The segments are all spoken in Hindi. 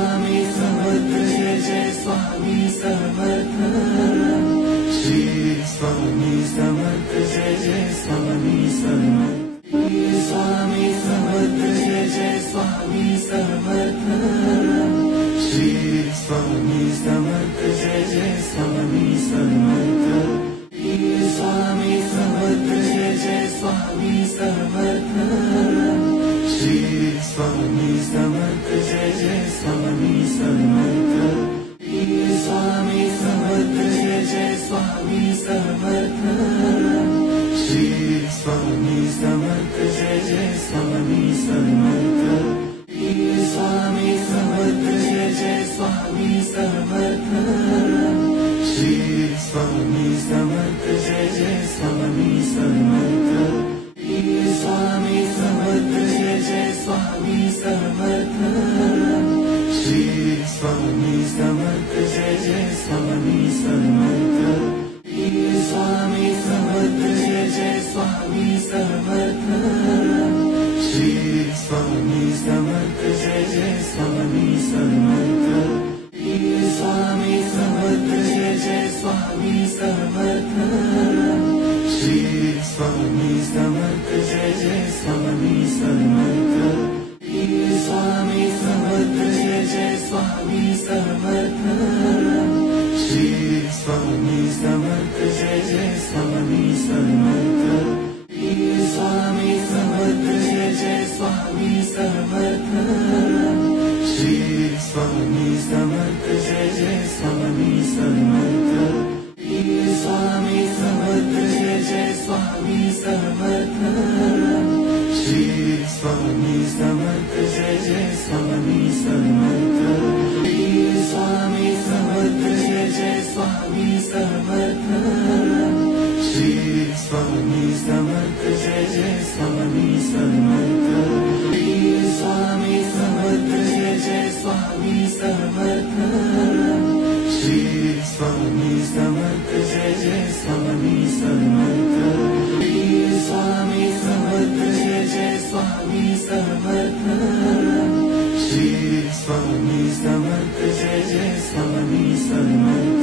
स्वामी समर्थ जय जय स्वामी समर्थ। श्री स्वामी समर्थ जय जय स्वामी समर्थ। स्वामी समर्थ जय जय स्वामी समर्थ। श्री स्वामी समर्थ जय जय स्वामी समर्थ। स्वामी समर्थ जय जय स्वामी समर्थ। श्री स्वामी समर्थ जय जय स्वामी समर्थ। स्वामी समर्थ जय जय स्वामी समर्थ। श्री स्वामी समर्थ जय जय स्वामी समर्थ। स्वामी समर्थ जय जय स्वामी समर्थ। श्री स्वामी समर्थ जय जय स्वामी समर्थ। स्वामी समर्थ जय जय स्वामी समर्थ। श्री स्वामी समर्थ जय जय स्वामी समर्थ। स्वामी समर्थ जय जय स्वामी समर्थ। श्री स्वामी समर्थ जय जय स्वामी समर्थ। स्वामी समर्थ जय जय स्वामी समर्थ। श्री स्वामी समर्थ जय जय स्वामी समर्थ। स्वामी समर्थ जय जय स्वामी समर्थ। श्री स्वामी समर्थ जय जय स्वामी समर्थ। स्वामी समर्थ जय जय स्वामी समर्थ। श्री स्वामी समर्थ जय जय स्वामी समर्थ। स्वामी समर्थ जय जय स्वामी समर्थ। श्री स्वामी समर्थ जय जय स्वामी समर्थ। स्वामी समर्थ जय जय स्वामी समर्थ। श्री स्वामी समर्थ जय जय स्वामी समर्थ। स्वामी समर्थ जय जय स्वामी समर्थ। श्री स्वामी समर्थ जय जय स्वामी समर्थ। स्वामी समर्थ जय जय स्वामी समर्थ। श्री स्वामी समर्थ जय जय स्वामी समर्थ।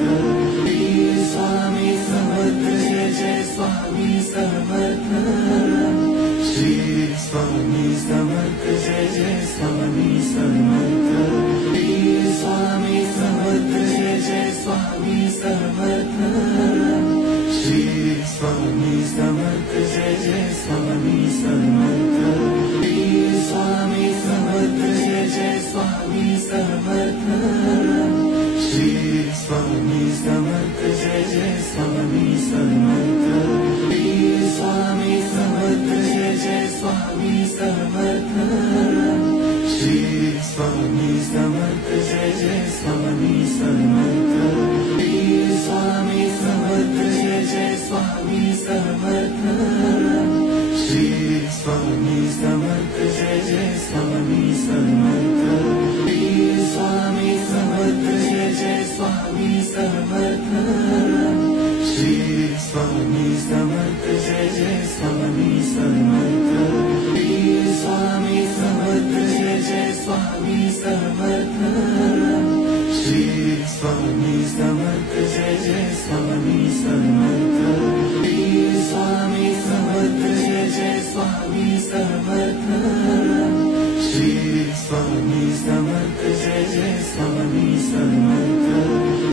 स्वामी समर्थ जय जय स्वामी समर्थ। श्री स्वामी समर्थ जय जय स्वामी समर्थ। स्वामी समर्थ जय जय स्वामी समर्थ। श्री स्वामी समर्थ जय जय स्वामी समर्थ। स्वामी समर्थ जय जय स्वामी समर्थ। श्री स्वामी समर्थ जय जय स्वामी समर्थ। स्वामी समर्थ जय जय स्वामी समर्थ। श्री स्वामी समर्थ जय जय स्वामी समर्थ। स्वामी समर्थ जय जय स्वामी समर्थ। श्री स्वामी समर्थ जय जय स्वामी समर्थ। स्वामी समर्थ जय जय स्वामी समर्थ। श्री स्वामी समर्थ जय जय स्वामी समर्थ। स्वामी समर्थ जय जय स्वामी समर्थ। श्री स्वामी समर्थ जय जय स्वामी समर्थ। स्वामी समर्थ जय जय स्वामी समर्थ। श्री स्वामी समर्थ जय जय स्वामी समर्थ।